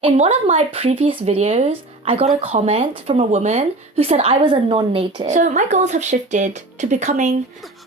In one of my previous videos, I got a comment from a woman who said I was a non-native. So my goals have shifted to becoming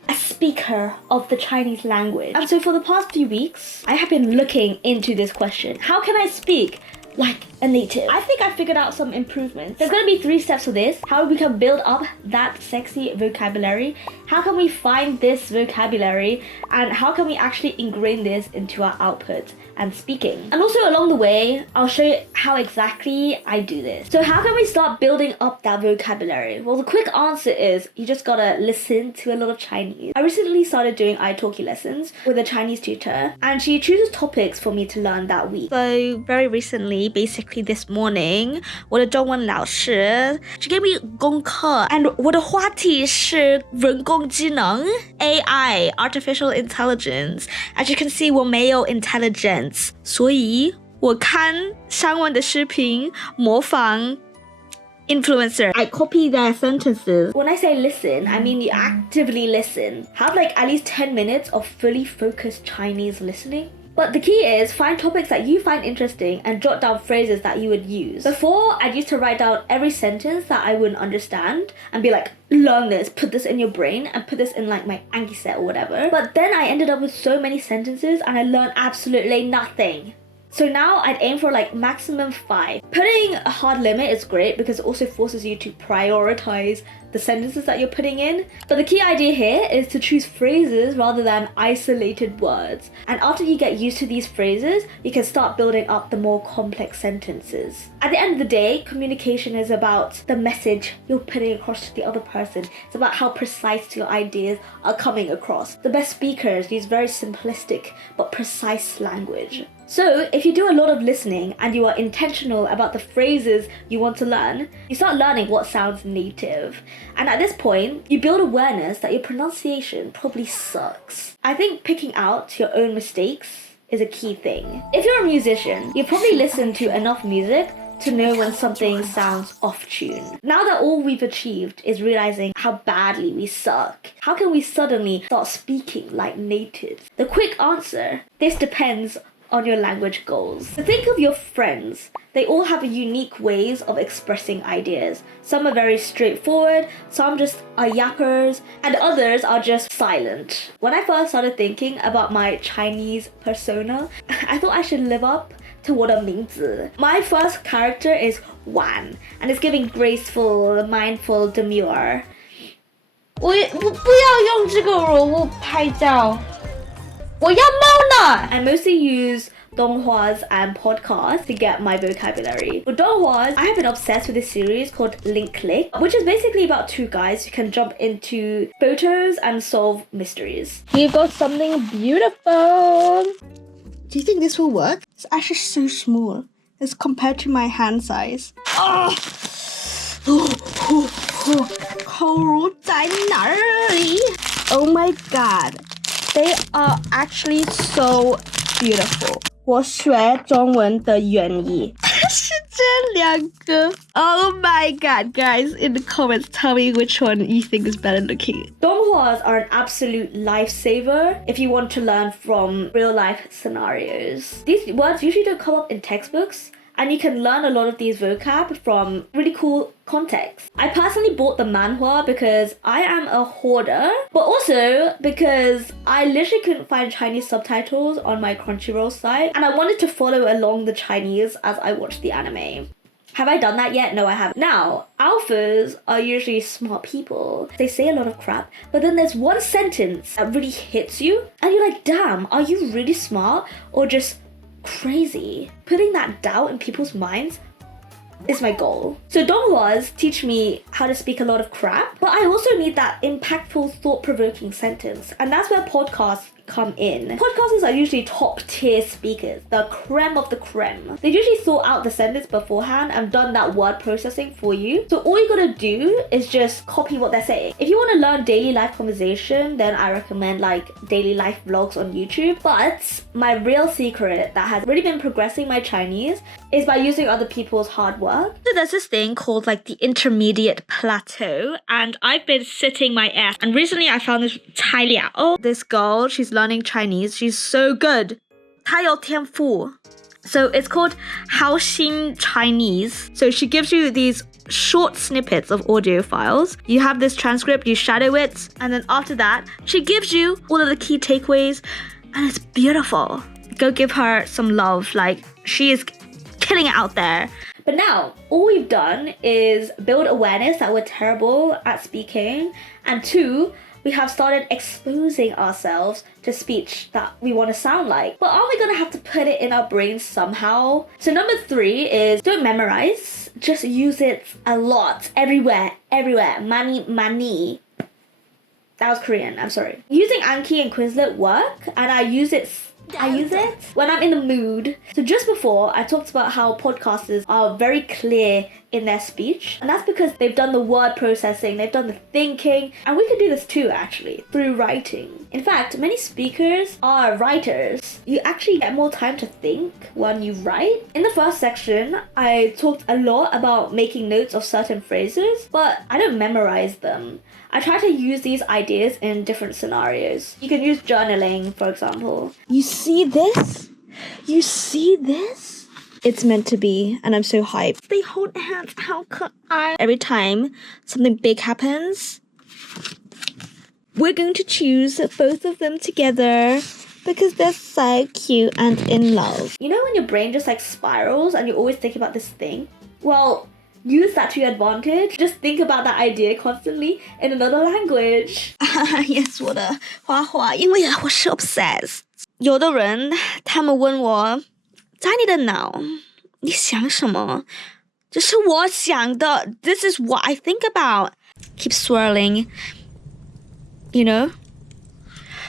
a speaker of the Chinese language. And so for the past few weeks, I have been looking into this question. How can I speak like a native? I think I figured out some improvements. There's gonna be 3 steps for this. How we can build up that sexy vocabulary, how can we find this vocabulary, and how can we actually ingrain this into our output and speaking. And also along the way, I'll show you how exactly I do this. So how can we start building up that vocabulary? Well, the quick answer is you just gotta listen to a lot of Chinese. I recently started doing italki lessons with a Chinese tutor, and she chooses topics for me to learn that week. So very recently, basically this morning, 我的中文老师 she gave me 功课 and 我的话题是人工智能 AI artificial intelligence. As you can see, 我没有 intelligence, 所以我看上网的视频模仿 influencer. I copy their sentences. When I say listen, I mean you actively listen. Have like at least 10 minutes of fully focused Chinese listening. But the key is find topics that you find interesting and jot down phrases that you would use. Before, I used to write down every sentence that I wouldn't understand and be like, learn this, put this in your brain and put this in like my Anki set or whatever. But then I ended up with so many sentences and I learned absolutely nothing. So now I'd aim for like maximum 5. Putting a hard limit is great because it also forces you to prioritize the sentences that you're putting in. But the key idea here is to choose phrases rather than isolated words. And after you get used to these phrases, you can start building up the more complex sentences. At the end of the day, communication is about the message you're putting across to the other person. It's about how precise your ideas are coming across. The best speakers use very simplistic but precise language. So if you do a lot of listening and you are intentional about the phrases you want to learn, you start learning what sounds native. And at this point, you build awareness that your pronunciation probably sucks. I think picking out your own mistakes is a key thing. If you're a musician, you probably listen to enough music to know when something sounds off tune. Now that all we've achieved is realizing how badly we suck, how can we suddenly start speaking like natives? The quick answer, this depends on your language goals. So think of your friends. They all have unique ways of expressing ideas. Some are very straightforward, some just are yappers, and others are just silent. When I first started thinking about my Chinese persona, I thought I should live up to 我的名字. My first character is Wan, and it's giving graceful, mindful, demure. 不要用这个人物拍照。我要猫呢 I mostly use donghua and podcasts to get my vocabulary. For donghua, I have been obsessed with this series called Link Click, which is basically about 2 guys who can jump into photos and solve mysteries. You've got something beautiful. Do you think this will work? It's actually so small as compared to my hand size. Oh, 口如在哪里? Oh my god. They are actually so beautiful. 我学中文的原意是这两个. Oh my god, guys, in the comments, tell me which one you think is better looking. Donghuas are an absolute lifesaver if you want to learn from real life scenarios. These words usually don't come up in textbooks, and you can learn a lot of these vocab from really cool context. I personally bought the manhua because I am a hoarder, but also because I literally couldn't find Chinese subtitles on my Crunchyroll site, and I wanted to follow along the Chinese as I watched the anime. Have I done that yet? No, I haven't. Now, alphas are usually smart people. They say a lot of crap, but then there's one sentence that really hits you, and you're like, damn, are you really smart or just crazy? Putting that doubt in people's minds is my goal. So donghuas teach me how to speak a lot of crap, but I also need that impactful, thought-provoking sentence, and that's where podcasts come in. Podcasters are usually top-tier speakers, the creme of the creme. They usually thought out the sentence beforehand and done that word processing for you. So all you gotta do is just copy what they're saying. If you want to learn daily life conversation, then I recommend like daily life vlogs on YouTube. But my real secret that has really been progressing my Chinese is by using other people's hard work. So there's this thing called like the intermediate plateau, and I've been sitting my ass. And recently I found this Cai Liao. This girl, she's learning Chinese. She's so good. 她有天赋. So it's called Haoxin Chinese. So she gives you these short snippets of audio files. You have this transcript, you shadow it, and then after that, she gives you all of the key takeaways, and it's beautiful. Go give her some love. Like, she is killing it out there. But now, all we've done is build awareness that we're terrible at speaking, and 2, we have started exposing ourselves to speech that we want to sound like. But aren't we gonna have to put it in our brains somehow? So number 3 is don't memorize, just use it a lot, everywhere. Mani. That was Korean, I'm sorry. Using Anki and Quizlet work, and I use it when I'm in the mood. So just before, I talked about how podcasters are very clear in their speech, and that's because they've done the word processing, they've done the thinking, and we can do this too actually, through writing. In fact, many speakers are writers. You actually get more time to think when you write. In the first section, I talked a lot about making notes of certain phrases, but I don't memorize them. I try to use these ideas in different scenarios. You can use journaling, for example. You see this? You see this? It's meant to be, and I'm so hyped. They hold hands, how could I? Every time something big happens, we're going to choose both of them together because they're so cute and in love. You know when your brain just like spirals and you're always thinking about this thing? Well, use that to your advantage. Just think about that idea constantly in another language. Yes, 我的花花，因为我是 obsessed. 有的人他们问我，在你的脑，你想什么？这是我想的。This is what I think about. Keep swirling. You know?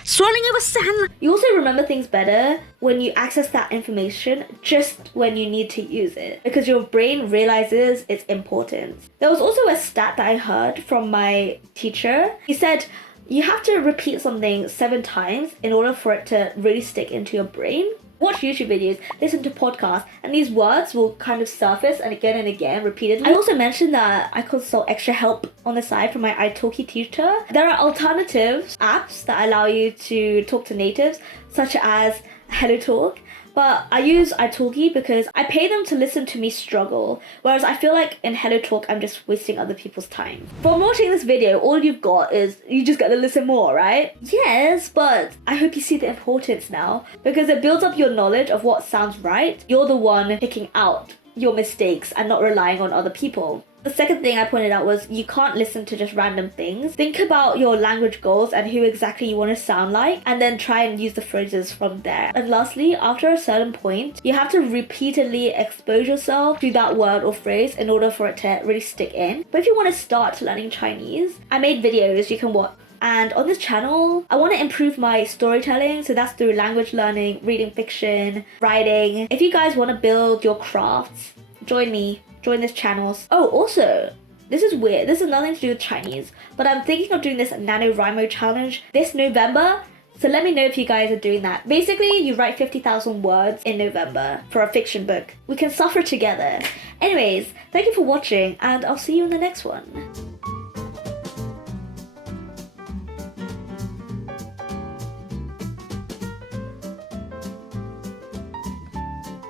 Swirling over sand. You also remember things better when you access that information just when you need to use it, because your brain realizes its importance. There was also a stat that I heard from my teacher. He said you have to repeat something 7 times in order for it to really stick into your brain. Watch YouTube videos, listen to podcasts, and these words will kind of surface and again repeatedly. I also mentioned that I consult extra help on the side from my italki tutor. There are alternative apps that allow you to talk to natives, such as HelloTalk. But I use italki because I pay them to listen to me struggle, whereas I feel like in HelloTalk I'm just wasting other people's time. From watching this video, all you've got is you just gotta listen more, right? Yes, but I hope you see the importance now, because it builds up your knowledge of what sounds right. You're the one picking out your mistakes and not relying on other people. The second thing I pointed out was you can't listen to just random things. Think about your language goals and who exactly you want to sound like, and then try and use the phrases from there. And lastly, after a certain point, you have to repeatedly expose yourself to that word or phrase in order for it to really stick in. But if you want to start learning Chinese, I made videos you can watch. And on this channel, I want to improve my storytelling, so that's through language learning, reading fiction, writing. If you guys want to build your crafts, join me. Join this channel. Oh, also, this is weird. This has nothing to do with Chinese, but I'm thinking of doing this NaNoWriMo challenge this November. So let me know if you guys are doing that. Basically, you write 50,000 words in November for a fiction book. We can suffer together. Anyways, thank you for watching, and I'll see you in the next one.